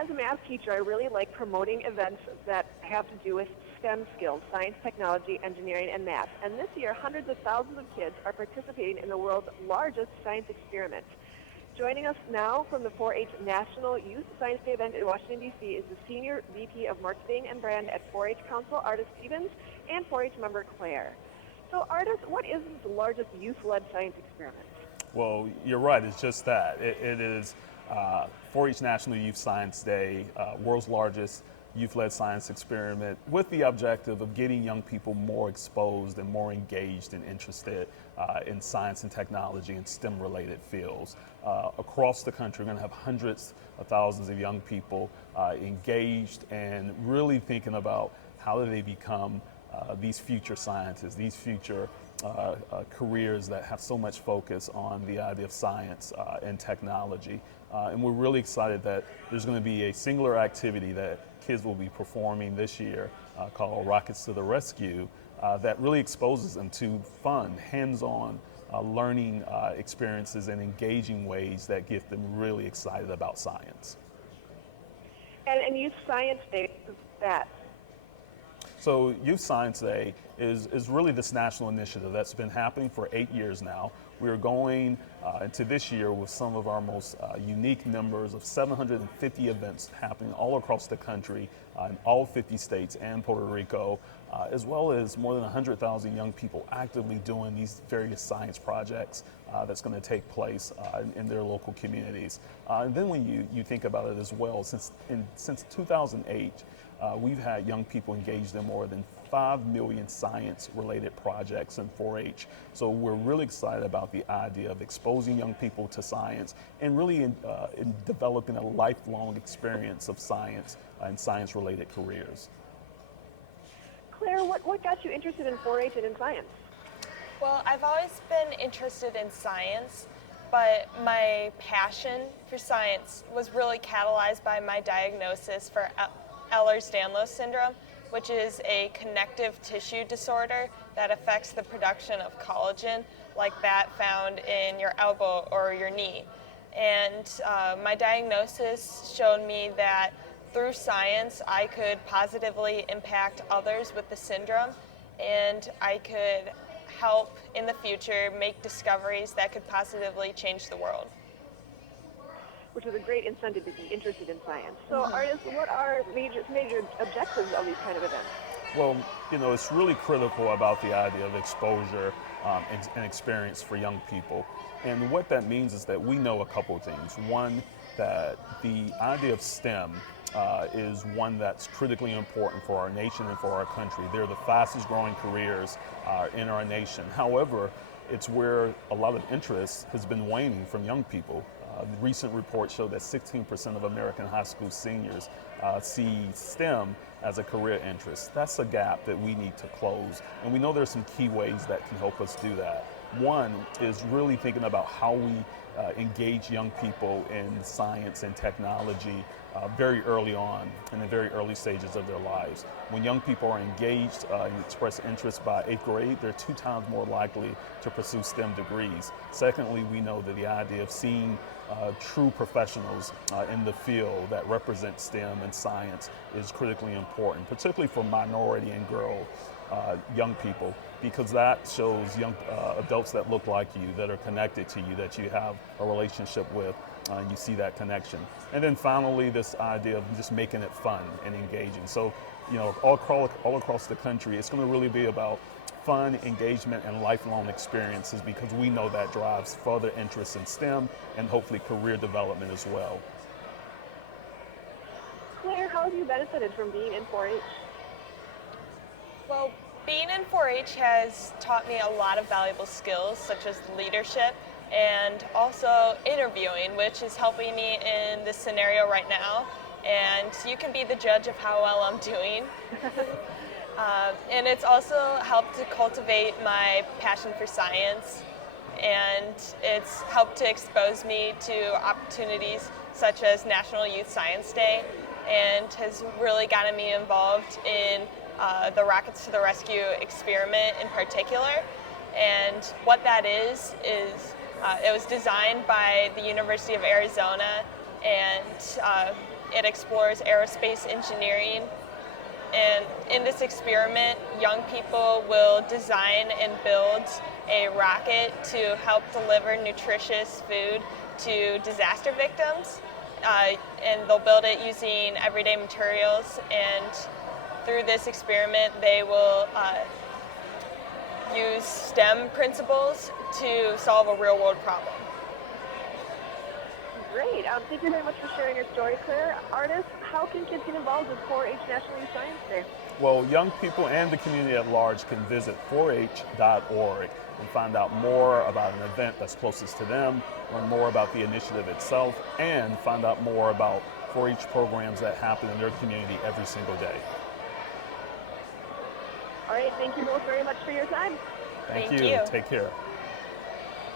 as a math teacher, I really like promoting events that have to do with STEM skills, science, technology, engineering, and math. And this year, hundreds of thousands of kids are participating in the world's largest science experiment. Joining us now from the 4-H National Youth Science Day event in Washington, D.C. is the Senior VP of Marketing and Brand at 4-H Council, Artis Stevens, and 4-H member Claire. So, Artis, what is the largest youth-led science experiment? Well, you're right, it's just that. It is 4-H National Youth Science Day, world's largest youth-led science experiment, with the objective of getting young people more exposed and more engaged and interested in science and technology and STEM-related fields. Across the country, we're going to have hundreds of thousands of young people engaged and really thinking about how do they become these future scientists, these future careers that have so much focus on the idea of science and technology. And we're really excited that there's going to be a singular activity that kids will be performing this year called Rockets to the Rescue that really exposes them to fun, hands-on learning experiences and engaging ways that get them really excited about science. And Youth Science Day is that. So Youth Science Day is really this national initiative that's been happening for 8 years now. We are going into this year with some of our most unique numbers of 750 events happening all across the country in all 50 states and Puerto Rico, as well as more than 100,000 young people actively doing these various science projects that's going to take place in their local communities. And then when you think about it as well, since 2008, we've had young people engaged in more than 5 million science-related projects in 4-H. So we're really excited about the idea of exposing young people to science and really in developing a lifelong experience of science and science-related careers. Claire, what got you interested in 4-H and in science? Well, I've always been interested in science, but my passion for science was really catalyzed by my diagnosis for Ehlers-Danlos syndrome, which is a connective tissue disorder that affects the production of collagen, like that found in your elbow or your knee. And my diagnosis showed me that through science, I could positively impact others with the syndrome, and I could help in the future make discoveries that could positively change the world. Which is a great incentive to be interested in science. So, Artis, what are major objectives of these kind of events? Well, it's really critical about the idea of exposure and experience for young people. And what that means is that we know a couple of things. One, that the idea of STEM is one that's critically important for our nation and for our country. They're the fastest growing careers in our nation. However, it's where a lot of interest has been waning from young people. Recent reports show that 16% of American high school seniors see STEM as a career interest. That's a gap that we need to close, and we know there's some key ways that can help us do that. One is really thinking about how we engage young people in science and technology very early on, in the very early stages of their lives. When young people are engaged and express interest by 8th grade, they're 2 times more likely to pursue STEM degrees. Secondly, we know that the idea of seeing true professionals in the field that represent STEM and science is critically important, particularly for minority and girl young people, because that shows young adults that look like you, that are connected to you, that you have a relationship with, and you see that connection. And then finally, this idea of just making it fun and engaging. So, all across the country, it's going to really be about fun, engagement, and lifelong experiences, because we know that drives further interest in STEM and hopefully career development as well. Claire, how have you benefited from being in 4-H? Well, being in 4-H has taught me a lot of valuable skills, such as leadership and also interviewing, which is helping me in this scenario right now. And you can be the judge of how well I'm doing. And it's also helped to cultivate my passion for science, and it's helped to expose me to opportunities such as National Youth Science Day, and has really gotten me involved in the Rockets to the Rescue experiment in particular. And what that is it was designed by the University of Arizona, and it explores aerospace engineering. And in this experiment, young people will design and build a rocket to help deliver nutritious food to disaster victims. And they'll build it using everyday materials. And through this experiment, they will use STEM principles to solve a real-world problem. Great. Thank you very much for sharing your story, Claire. Artists, how can kids get involved with 4-H National Youth Science Day? Well, young people and the community at large can visit 4h.org and find out more about an event that's closest to them, learn more about the initiative itself, and find out more about 4-H programs that happen in their community every single day. All right. Thank you both very much for your time. Thank Thank you. you. Take care.